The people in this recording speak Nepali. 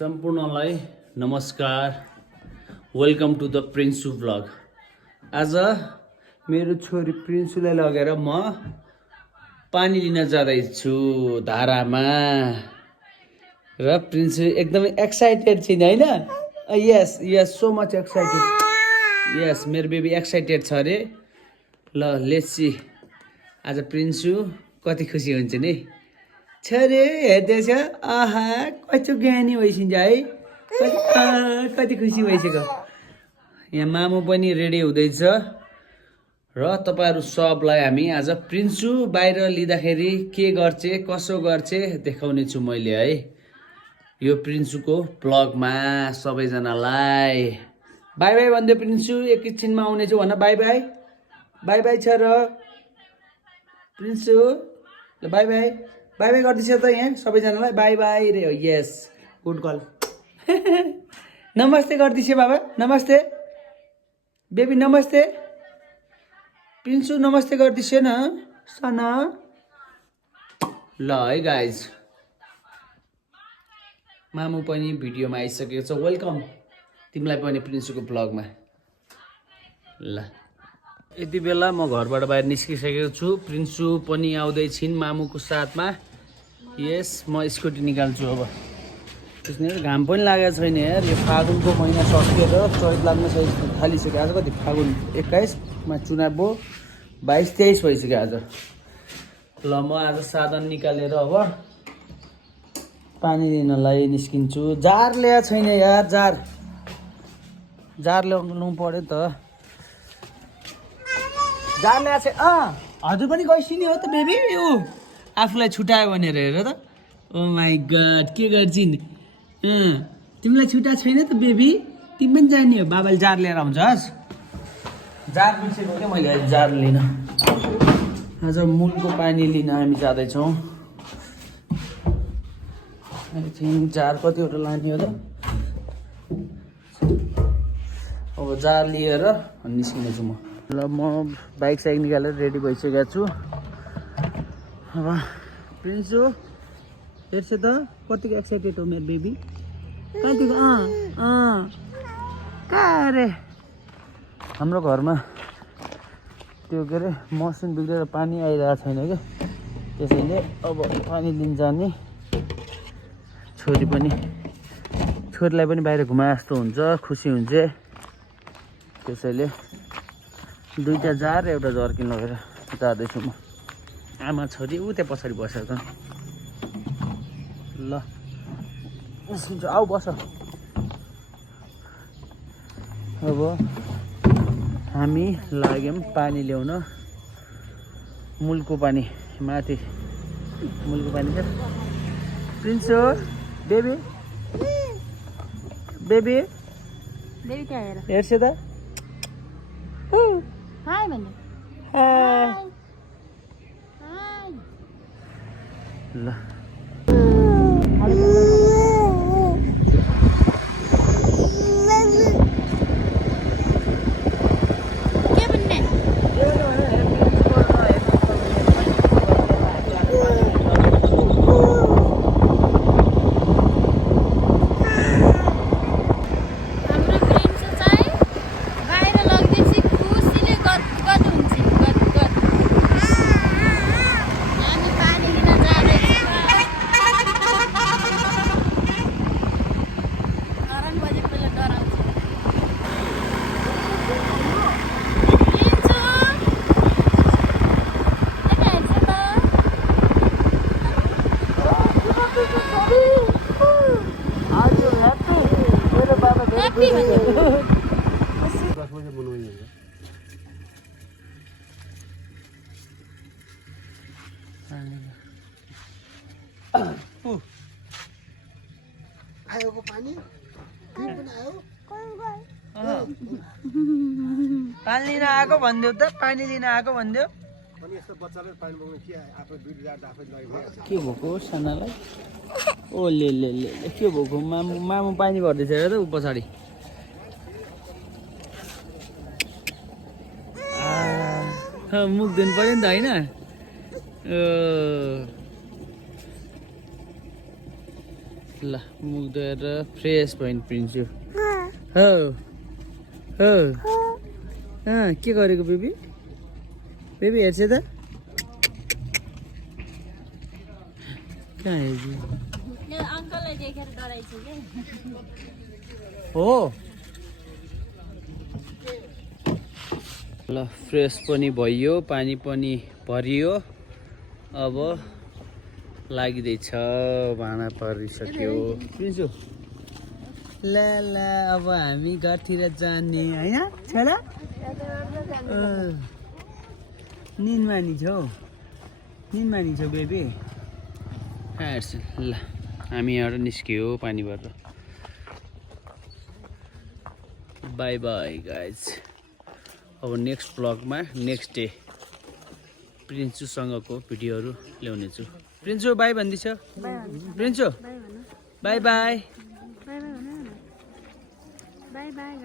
सम्पूर्णलाई नमस्कार। Welcome to the Prinsu vlog. आज मेरो छोरी प्रिन्सुलाई लगेर म पानी लिन जाँदैछु धारामा र प्रिन्सु एकदमै एक्साइटेड छिन् हैन? यस यस सो मच एक्साइटेड। यस मेरो बेबी एक्साइटेड छ अरे। ल लेट्स सी आज प्रिन्सु कति खुसी हुन्छ नि। छोरी हेर्दैछ, आहा कस्तो ज्ञानी भइसिन्छ है, कति खुसी भइसक्यो। यहाँ मामु पनि रेडी हुँदैछ र तपाईहरु सबलाई हामी आज प्रिन्सु बाहिर लिँदाखेरि के गर्छ कसो गर्छ देखाउने छु मैले है यो प्रिन्सुको ब्लगमा। सबैजनालाई बाइ बाइ भन्दै प्रिन्सु एकैछिनमा आउने छु भन। बाइ बाइ बाइ बाइ छ र प्रिन्सु। ल बाइ बाइ बाइ बाइ गर्दैछ त यहाँ सबैजनालाई बाइ बाइ रे। यस गुड कल। नमस्ते गर्दैछ बाबा, नमस्ते बेबी, नमस्ते प्रिन्सु, नमस्ते गर्दैछ न सना। ल है गाइज मामु पनि भिडियोमा आइसकेको छ। वेलकम तिमीलाई पनि प्रिन्सुको ब्लगमा। ल यति बेला म घरबाट बाहिर निस्किसकेको छु। प्रिन्सु पनि आउँदैछिन् मामुको साथमा। यस म स्कुटी निकाल्छु अब। त्यसले घाम पनि लागेको छैन यार। यो फागुनको महिना सकिएर चैत लाग्न थालिसक्यो। आज कति फागुन 21 मा चुनाव भयो, 22-23 भइसक्यो आज। ल म आज साधन निकालेर अब पानी लिनलाई निस्किन्छु। जार ल्याएको छैन यार, जार ल्याउनु पर्यो त। जार ल्याएको छ। हजुर पनि गइसिनी हो त बेबी। ऊ आफूलाई छुटायो भनेर हेर त। ओ माई गड के गर्छिन्। तिमीलाई छुटा छैन त बेबी, तिमी पनि जाने हो। बाबाले जार लिएर आउँछस्। जार बिर्सेको क्या मैले अहिले जार लिन। आज मूलको पानी लिन हामी जाँदैछौँ। जार कतिवटा लाने हो त। अब जार लिएर निस्किनेछु म। ल म बाइक साइक निकालेर रेडी भइसकेको छु। अब प्रिन्सु हेर्छ त कतिको एक्साइटेड हो मेरो बेबी। कतिको कहाँ अरे हाम्रो घरमा त्यो के अरे मसिन बिग्रेर पानी आइरहेको छैन क्या। त्यसैले अब पानी लिन जाने। छोरीलाई पनि बाहिर घुमाए जस्तो हुन्छ, खुसी हुन्छ। त्यसैले दुईटा जार एउटा जर्किन लगेर जाँदैछु म। आमा छोरी ऊ त्यहाँ पछाडि बसेर छन्। ल निस्किन्छ, आऊ बस। अब हामी लाग्यौँ पानी ल्याउन। मूलको पानी माथि, मूलको पानी छ। प्रिन्सु बेबी बेबी बेबी त्यहाँ हेर। हेर्छ त। हाय भन्नु। हाय। हाय। ल के भन्ने? हाम्रो प्रिन्सु चाहिँ बाहिर लग्दैछ, खुसीले गदगद हुन्छ। गदगद। हामी पानी लिन जाँदैछौँ। हरन बजेको बेला डराउँछ। प्रिन्सु यता हेर्छ त। ह्याप्पी भन्नु। आयो को पानी पनि आयो। पानी लिन आएको भनिदेऊ त। पानी लिन आएको भनिदेऊ। अनि यस्तो बच्चाले पानी बोक्नु के आफै दुध ल्याएर आफै लगिरहेको के भएको सानालाई? ओ ले ले ले ले, के भएको? मामु पानी भर्दैछ हेर त ऊ पछाडि। मुख धुनु पर्यो नि त होइन। ल मुख धोएर फ्रेस भयो नि प्रिन्सु हो हो के गरेको बेबी बेबी हेर्छ त कहाँ हेर्छु यो अङ्कललाई देखेर डराइछु के हो ल फ्रेस पनि भइयो पानी पनि भरियो अब लागिँदैछ भाँडा परिसक्यो प्रिन्सु ल ल अब हामी घरतिर जाने होइन छोरा निन मानिछौ बेबी हेर्छु ल हामी यहाँबाट निस्क्यो पानी भरेर बाई बाई गाइज अब नेक्स्ट ब्लगमा नेक्स्ट डे प्रिन्सुसँगको भिडियोहरू ल्याउनेछु प्रिन्सु बाई भन्दैछ प्रिन्सु बाई बाई बाई बाई